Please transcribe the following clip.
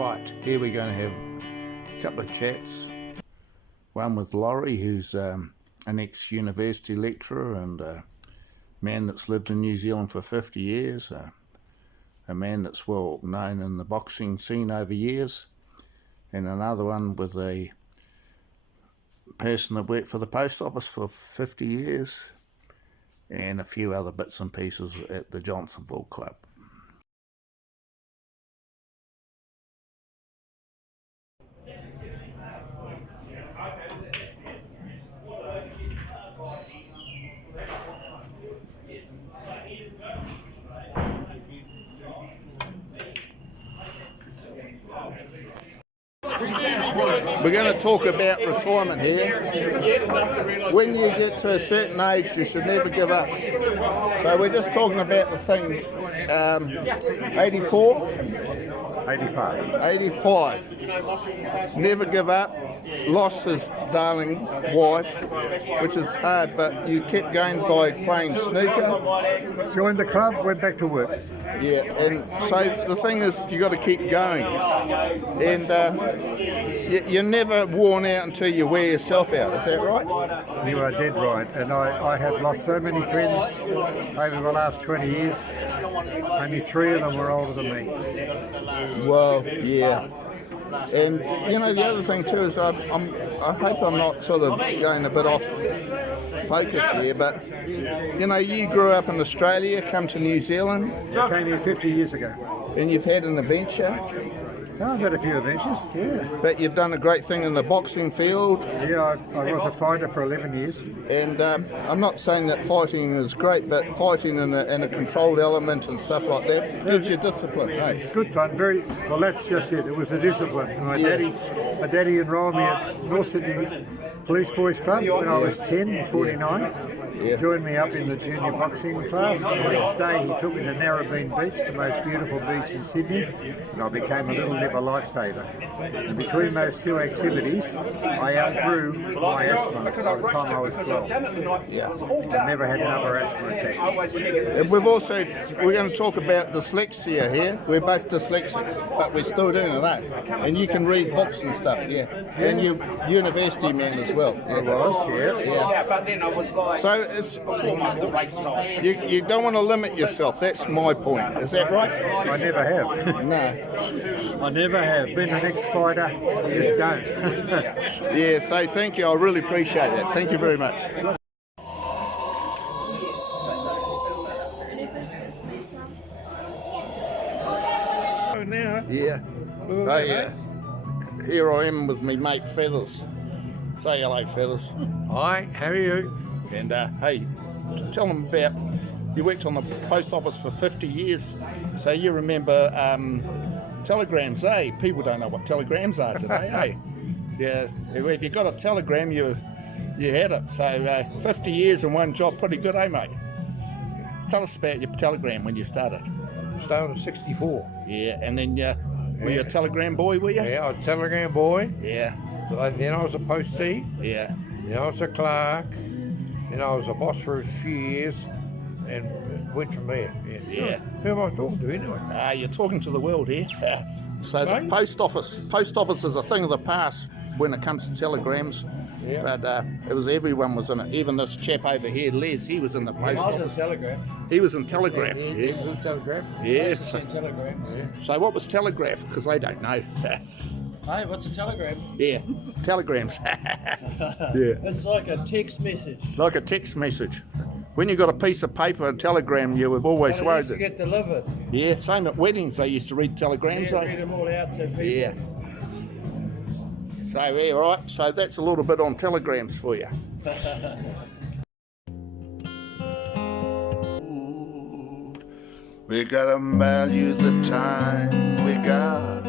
Right, here we're going to have a couple of chats. One with Laurie, who's an ex-university lecturer and a man that's lived in New Zealand for 50 years, a man that's well known in the boxing scene over years, and another one with a person that worked for the post office for 50 years, and a few other bits and pieces at the Johnsonville Club. We're going to talk about retirement here. When you get to a certain age, you should never give up. So we're just talking about the thing, 84? 85. Never give up. Lost his darling wife, which is hard, but you kept going by playing snooker. Joined the club, went back to work. Yeah, and so the thing is, you got to keep going. And you're never worn out until you wear yourself out, is that right? You are dead right. And I have lost so many friends over the last 20 years. Only 3 of them were older than me. Well, yeah. And you know, the other thing too is I hope I'm not sort of going a bit off focus here, but you know, you grew up in Australia, come to New Zealand. I came here 50 years ago. And you've had an adventure. Oh, I've had a few adventures. Yeah. But you've done a great thing in the boxing field. Yeah, I was a fighter for 11 years. And I'm not saying that fighting is great, but fighting in a controlled element and stuff like that gives you discipline, eh? It's good fun. Very well. That's just it. It was a discipline. My daddy enrolled me at North Sydney Police Boys Club when I was 10, 49. Yeah. Joined me up in the junior boxing class. The next day he took me to Narrabeen Beach, the most beautiful beach in Sydney, and I became a little liver lifesaver. And between those two activities, I outgrew my asthma by the time I was 12. Yeah. I never had another asthma attack. And we're going to talk about dyslexia here. We're both dyslexics, but we're still doing it, eh? And you can read books and stuff, yeah. And you're university man as well. Yeah. I was, Yeah, but then I was like, so it's, you don't want to limit yourself. That's my point. Is that right? I never have. No. I never have. Been an ex-fighter, you just don't. Yeah, so thank you. I really appreciate that. Thank you very much. Oh, now? Yeah. Hey, here I am with me mate Feathers. Say hello, Feathers. Hi, how are you? And hey, tell them about, you worked on the post office for 50 years, so you remember telegrams, eh? People don't know what telegrams are today, eh? Yeah, if you got a telegram, you had it. So 50 years in one job, pretty good, eh, mate? Tell us about your telegram when you started. Started in 64. Yeah, and then were you a telegram boy, were you? Yeah, I was a telegram boy. Yeah. Then I was a postee. Yeah. Then I was a clerk. Then I was a boss for a few years and went from there. Yeah. Who am I talking to anyway? You're talking to the world here. So the post office is a thing of the past when it comes to telegrams. Yeah. But everyone was in it. Even this chap over here, Les, he was in the post office. I was in Telegraph. He was in Telegraph. He was in Telegraph. Yeah. I was in Telegrams. So what was Telegraph? Because they don't know. Hey, what's a telegram? Yeah, telegrams. Yeah. It's like a text message. Like a text message. When you got a piece of paper, a telegram, you were always But it worried used to that. get delivered. Yeah, same at weddings, they used to read telegrams. Yeah, read them all out to people. Yeah. So, yeah, right. So that's a little bit on telegrams for you. We gotta value the time we got.